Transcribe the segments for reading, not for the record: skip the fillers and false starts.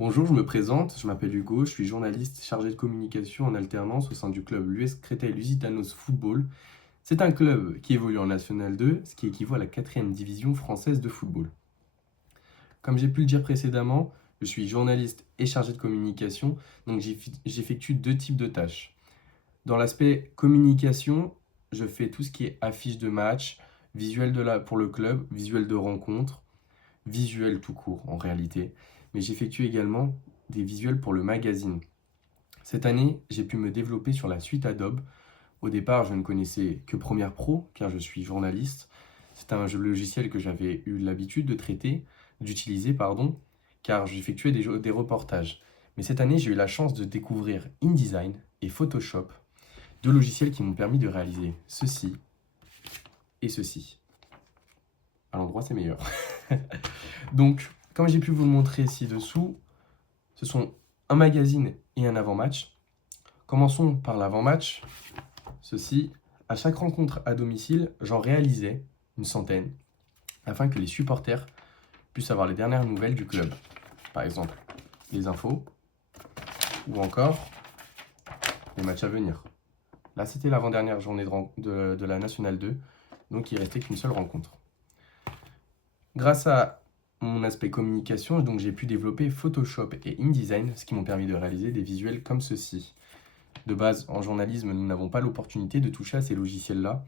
Bonjour, je me présente, je m'appelle Hugo, je suis journaliste chargé de communication en alternance au sein du club l'US Créteil-Lusitanos Football. C'est un club qui évolue en National 2, ce qui équivaut à la quatrième division française de football. Comme j'ai pu le dire précédemment, je suis journaliste et chargé de communication, donc j'effectue deux types de tâches. Dans l'aspect communication, je fais tout ce qui est affiche de match, visuel pour le club, visuel de rencontre, visuel tout court en réalité, mais j'effectue également des visuels pour le magazine. Cette année, j'ai pu me développer sur la suite Adobe. Au départ, je ne connaissais que Premiere Pro, car je suis journaliste. C'est un logiciel que j'avais eu l'habitude d'utiliser, car j'effectuais des reportages. Mais cette année, j'ai eu la chance de découvrir InDesign et Photoshop, deux logiciels qui m'ont permis de réaliser ceci et ceci. À l'endroit, c'est meilleur. Donc, comme j'ai pu vous le montrer ci-dessous, ce sont un magazine et un avant-match. Commençons par l'avant-match. Ceci, à chaque rencontre à domicile, j'en réalisais une centaine afin que les supporters puissent avoir les dernières nouvelles du club. Par exemple, les infos ou encore les matchs à venir. Là, c'était l'avant-dernière journée de la Nationale 2, donc il restait qu'une seule rencontre. Grâce à mon aspect communication, donc j'ai pu développer Photoshop et InDesign, ce qui m'ont permis de réaliser des visuels comme ceci. De base, en journalisme, nous n'avons pas l'opportunité de toucher à ces logiciels-là,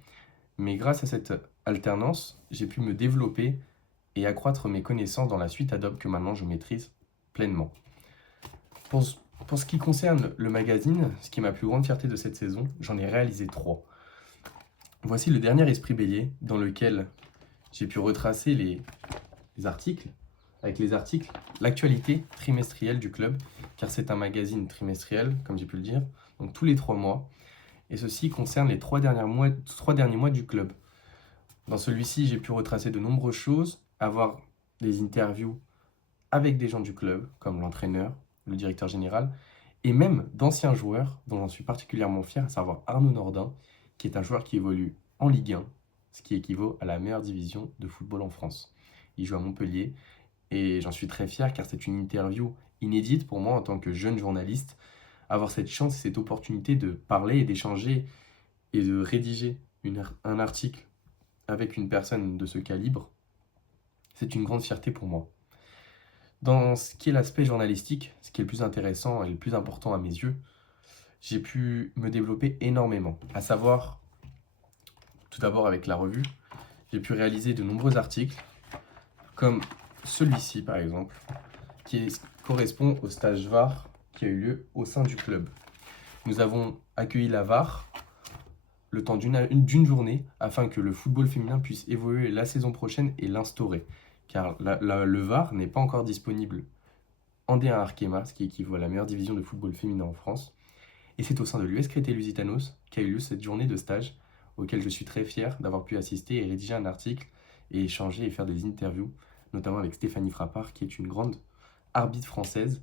mais grâce à cette alternance, j'ai pu me développer et accroître mes connaissances dans la suite Adobe que maintenant je maîtrise pleinement. Pour ce qui concerne le magazine, ce qui est ma plus grande fierté de cette saison, j'en ai réalisé 3. Voici le dernier Esprit Bélier, dans lequel j'ai pu retracer les articles, l'actualité trimestrielle du club, car c'est un magazine trimestriel, comme j'ai pu le dire, donc tous les 3 mois, et ceci concerne les 3 derniers mois du club. Dans celui-ci, j'ai pu retracer de nombreuses choses, avoir des interviews avec des gens du club, comme l'entraîneur, le directeur général, et même d'anciens joueurs dont j'en suis particulièrement fier, à savoir Arnaud Nordin, qui est un joueur qui évolue en Ligue 1, ce qui équivaut à la meilleure division de football en France. Il joue à Montpellier, et j'en suis très fier car c'est une interview inédite pour moi en tant que jeune journaliste. Avoir cette chance et cette opportunité de parler et d'échanger et de rédiger un article avec une personne de ce calibre, c'est une grande fierté pour moi. Dans ce qui est l'aspect journalistique, ce qui est le plus intéressant et le plus important à mes yeux, j'ai pu me développer énormément. À savoir, tout d'abord avec la revue, j'ai pu réaliser de nombreux articles, comme celui-ci par exemple, correspond au stage VAR qui a eu lieu au sein du club. Nous avons accueilli la VAR le temps d'une journée afin que le football féminin puisse évoluer la saison prochaine et l'instaurer. Car le VAR n'est pas encore disponible en D1 Arkema, ce qui équivaut à la meilleure division de football féminin en France. Et c'est au sein de l'US Créteil-Lusitanos qu'a eu lieu cette journée de stage, auquel je suis très fier d'avoir pu assister et rédiger un article et échanger et faire des interviews, notamment avec Stéphanie Frappard, qui est une grande arbitre française,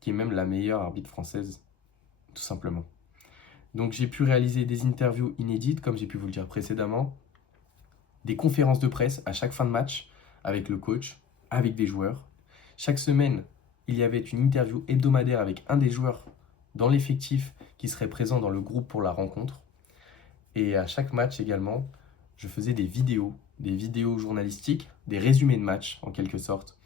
qui est même la meilleure arbitre française, tout simplement. Donc j'ai pu réaliser des interviews inédites, comme j'ai pu vous le dire précédemment, des conférences de presse à chaque fin de match, avec le coach, avec des joueurs. Chaque semaine, il y avait une interview hebdomadaire avec un des joueurs dans l'effectif qui serait présent dans le groupe pour la rencontre. Et à chaque match également, je faisais des vidéos journalistiques, des résumés de match en quelque sorte,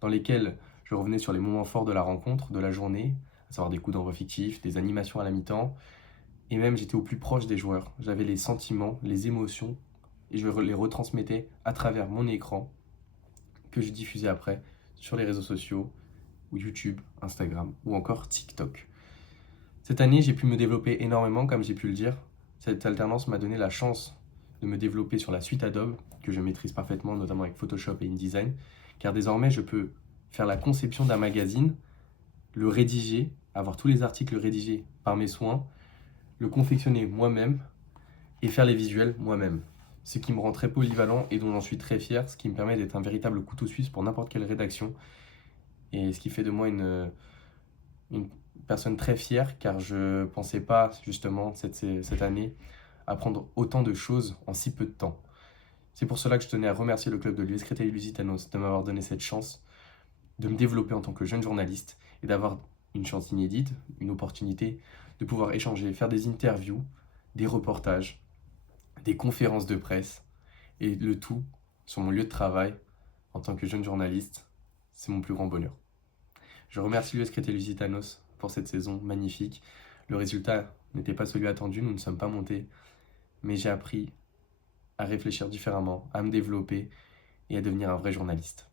dans lesquels je revenais sur les moments forts de la rencontre, de la journée, à savoir des coups d'envoi fictifs, des animations à la mi-temps, et même j'étais au plus proche des joueurs. J'avais les sentiments, les émotions, et je les retransmettais à travers mon écran, que je diffusais après sur les réseaux sociaux, ou YouTube, Instagram, ou encore TikTok. Cette année, j'ai pu me développer énormément, comme j'ai pu le dire. Cette alternance m'a donné la chance de me développer sur la suite Adobe, que je maîtrise parfaitement, notamment avec Photoshop et InDesign, car désormais, je peux faire la conception d'un magazine, le rédiger, avoir tous les articles rédigés par mes soins, le confectionner moi-même et faire les visuels moi-même. Ce qui me rend très polyvalent et dont j'en suis très fier, ce qui me permet d'être un véritable couteau suisse pour n'importe quelle rédaction et ce qui fait de moi une personne très fière car je ne pensais pas justement cette année apprendre autant de choses en si peu de temps. C'est pour cela que je tenais à remercier le club de l'US Créteil-Lusitanos de m'avoir donné cette chance de me développer en tant que jeune journaliste et d'avoir une chance inédite, une opportunité de pouvoir échanger, faire des interviews, des reportages, des conférences de presse, et le tout sur mon lieu de travail en tant que jeune journaliste. C'est mon plus grand bonheur. Je remercie l'US Créteil-Lusitanos pour cette saison magnifique. Le résultat n'était pas celui attendu, nous ne sommes pas montés, mais j'ai appris à réfléchir différemment, à me développer et à devenir un vrai journaliste.